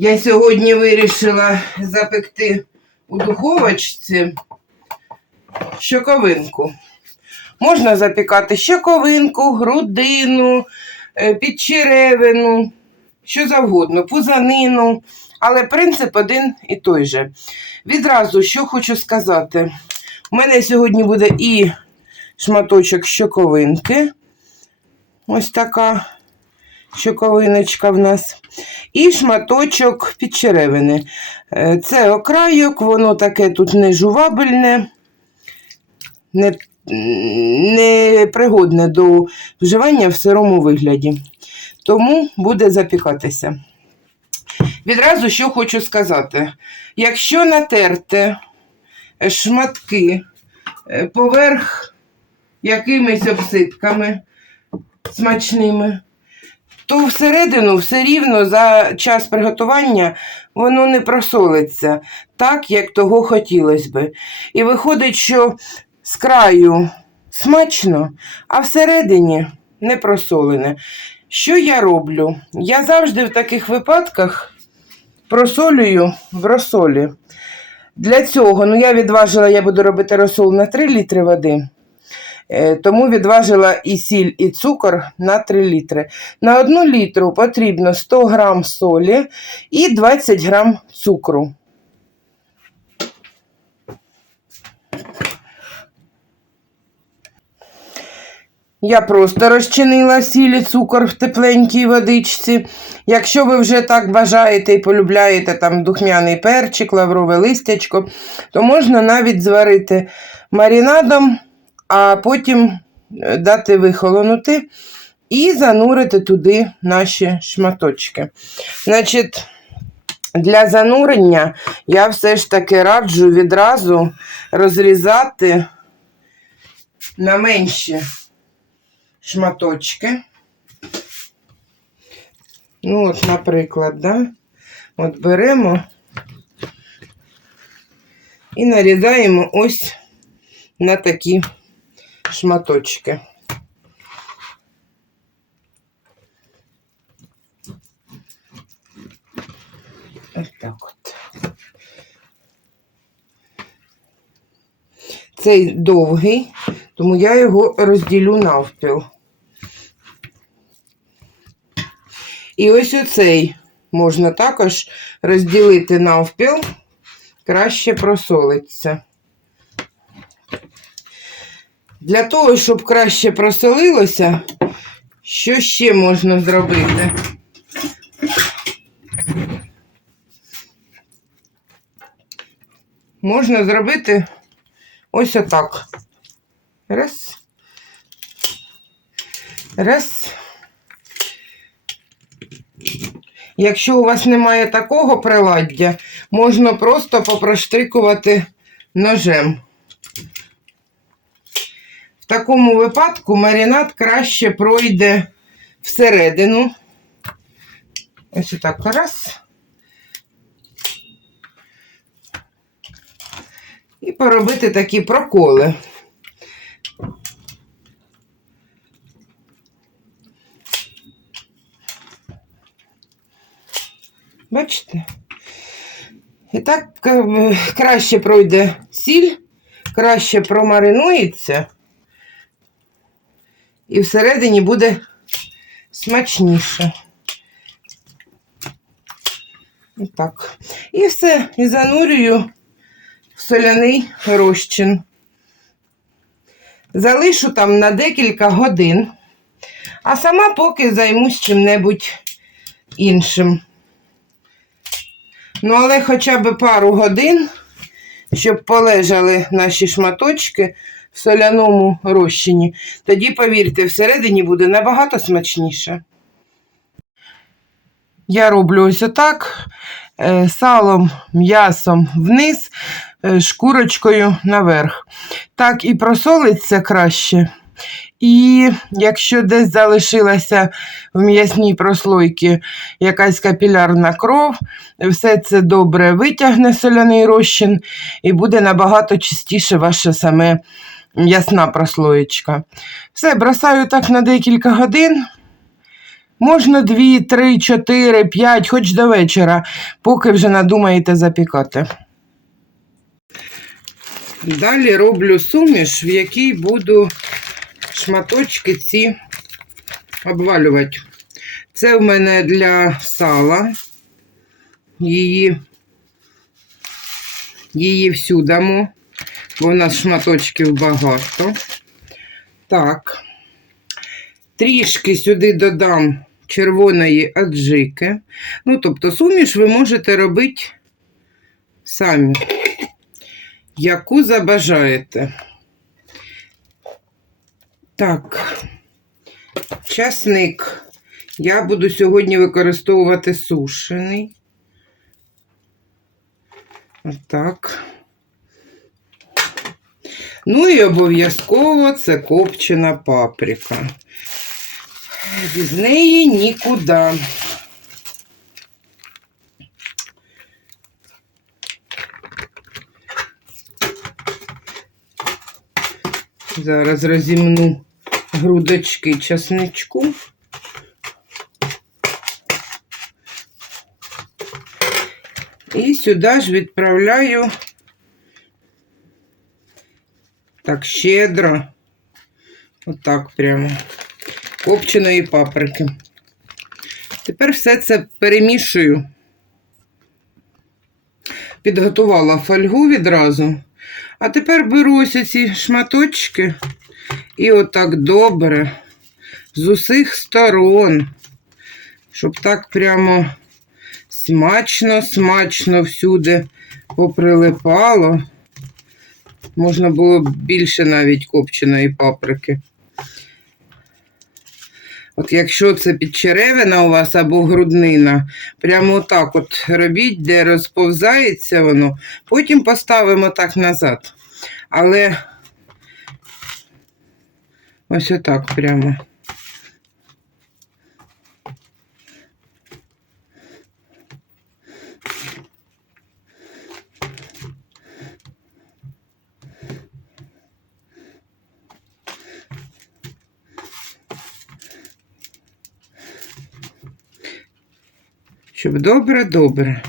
Я сьогодні вирішила запекти у духовочці щоковинку. Можна запікати щоковинку, грудину, е, підчеревину, що завгодно, пузанину, але принцип один і той же. Відразу, що хочу сказати, у мене сьогодні буде і шматочок щоковинки. Ось така щоковиночка в нас. І шматочок підчеревини. Е, Це окрайок, воно таке тут не жувабельне, не, не пригодне до вживання в сирому вигляді. Тому буде запікатися. Відразу що хочу сказати: якщо натерти шматки е, поверх якимись обситками смачними, то всередину все рівно за час приготування воно не просолиться так, як того хотілося би. І виходить, що з краю смачно, а всередині не просолене. Що я роблю? Я завжди в таких випадках просолюю в розсолі. Для цього, ну я відважила, я буду робити розсол на 3 літри води. Е, Тому відважила і сіль, і цукор на 3 літри. На 1 літру потрібно 100 грам солі і 20 грам цукру. Я просто розчинила сіль і цукор в тепленькій водичці. Якщо ви вже так бажаєте і полюбляєте там духмяний перчик, лаврове листячко, то можна навіть зварити маринадом, а потім е, дати вихолонути і занурити туди наші шматочки. Значить, для занурення я все ж таки раджу відразу розрізати на менші шматочки. Ну, от, наприклад, да? От беремо і нарізаємо ось на такі шматочки. Ось так от. Цей довгий, тому я його розділю навпіл. І ось оцей можна також розділити навпіл, краще просолиться. Для того, щоб краще просолилося, що ще можна зробити? Можна зробити ось отак. Раз. Раз. Якщо у вас немає такого приладдя, можна просто попроштрикувати ножем. В такому випадку маринад краще пройде всередину. Ось так раз. І поробити такі проколи. Бачите? І так е, краще пройде сіль, краще промаринується, і всередині буде смачніше. Отак. І все, і занурюю в соляний розчин. Залишу там на декілька годин, а сама поки займусь чим-небудь іншим. Ну, але хоча б пару годин, щоб полежали наші шматочки в соляному розчині. Тоді, повірте, всередині буде набагато смачніше. Я роблю ось отак, е, салом, м'ясом вниз, е, шкурочкою наверх. Так і просолиться краще, І якщо десь залишилася в м'ясній прослойці якась капілярна кров, все це добре витягне соляний розчин і буде набагато чистіше ваша саме м'ясна прослоєчка. Все, бросаю так на декілька годин. Можна 2, 3, 4, 5, хоч до вечора, поки вже надумаєте запікати. Далі роблю суміш, в якій буду шматочки ці обвалювати. Це в мене для сала. Її, її всю дамо, бо в нас шматочків багато. Так. Трішки сюди додам червоної аджики. Ну, тобто, суміш ви можете робити самі, яку забажаєте. Так, часник. Я буду сьогодні використовувати сушений. Отак. Ну і обов'язково це копчена паприка. Без неї нікуди. Зараз розімну грудочки часничку. І сюди ж відправляю так щедро, отак прямо, копченої паприки. Тепер все це перемішую. Підготувала фольгу відразу. А тепер беру ось ці шматочки і отак добре з усіх сторон, щоб так прямо смачно, смачно всюди поприлипало. Можна було б більше навіть копченої паприки. От якщо це підчеревина у вас або груднина, прямо отак от робіть, де розповзається воно, потім поставимо так назад. Але ось отак прямо. Щоб добре-добре.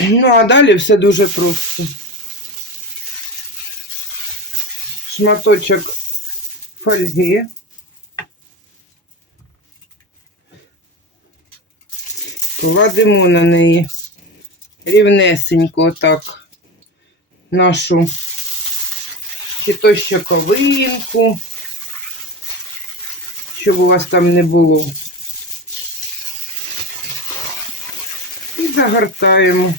Ну, а далі все дуже просто. Шматочок фольги. Кладемо на неї рівнесенько отак нашу чи то щоковинку, щоб у вас там не було. І загортаємо.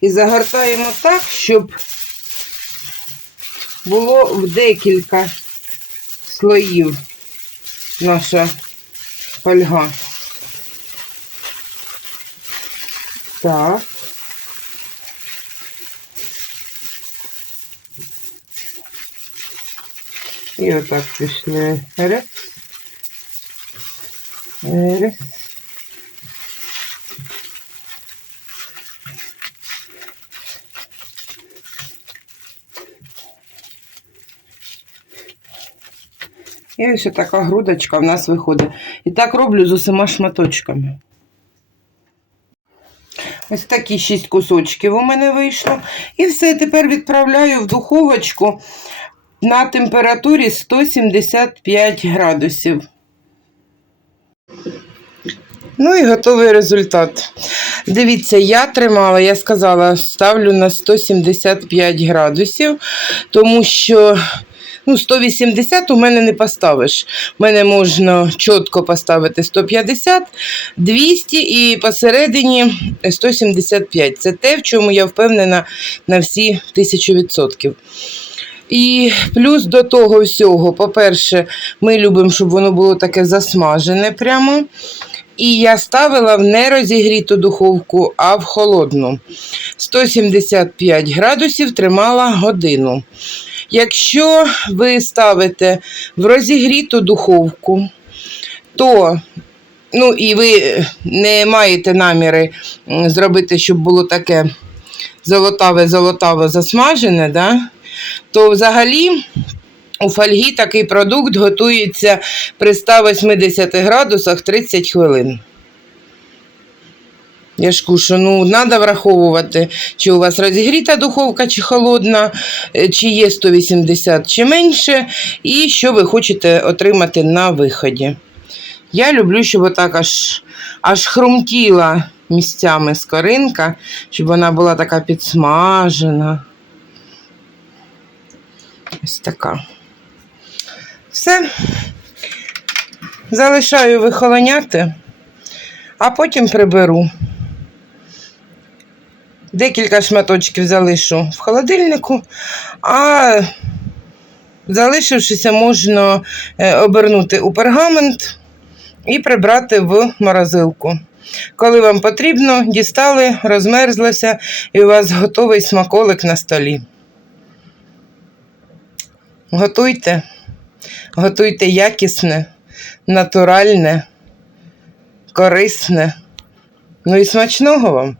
І загортаємо так, щоб було в декілька слоїв наша фольга. Так. І отак пішли. Раз. Раз. І ось така грудочка в нас виходить. І так роблю з усіма шматочками. Ось такі шість кусочків у мене вийшло. І все, тепер відправляю в духовочку на температурі 175 градусів. Ну і готовий результат. Дивіться, я тримала, я сказала, ставлю на 175 градусів, тому що ну, 180 у мене не поставиш. У мене можна чітко поставити 150, 200 і посередині 175. Це те, в чому я впевнена на всі 1000%. І плюс до того всього, по-перше, ми любимо, щоб воно було таке засмажене прямо. І я ставила в нерозігріту духовку, а в холодну. 175 градусів тримала годину. Якщо ви ставите в розігріту духовку, то ну і ви не маєте наміри зробити, щоб було таке золотаве-золотаво засмажене, да? то взагалі у фольгі такий продукт готується при 180 градусах 30 хвилин. Я ж кушу, ну треба враховувати, чи у вас розігріта духовка, чи холодна, е, чи є 180 чи менше, і що ви хочете отримати на виході. Я люблю, щоб отак аж, аж хрумтіла місцями скоринка, щоб вона була така підсмажена. Ось така. Все. Залишаю вихолоняти, а потім приберу. Декілька шматочків залишу в холодильнику, а залишившися, можна е, обернути у пергамент і прибрати в морозилку. Коли вам потрібно, дістали, розмерзлося, і у вас готовий смаколик на столі. Готуйте, готуйте якісне, натуральне, корисне. Ну і смачного вам!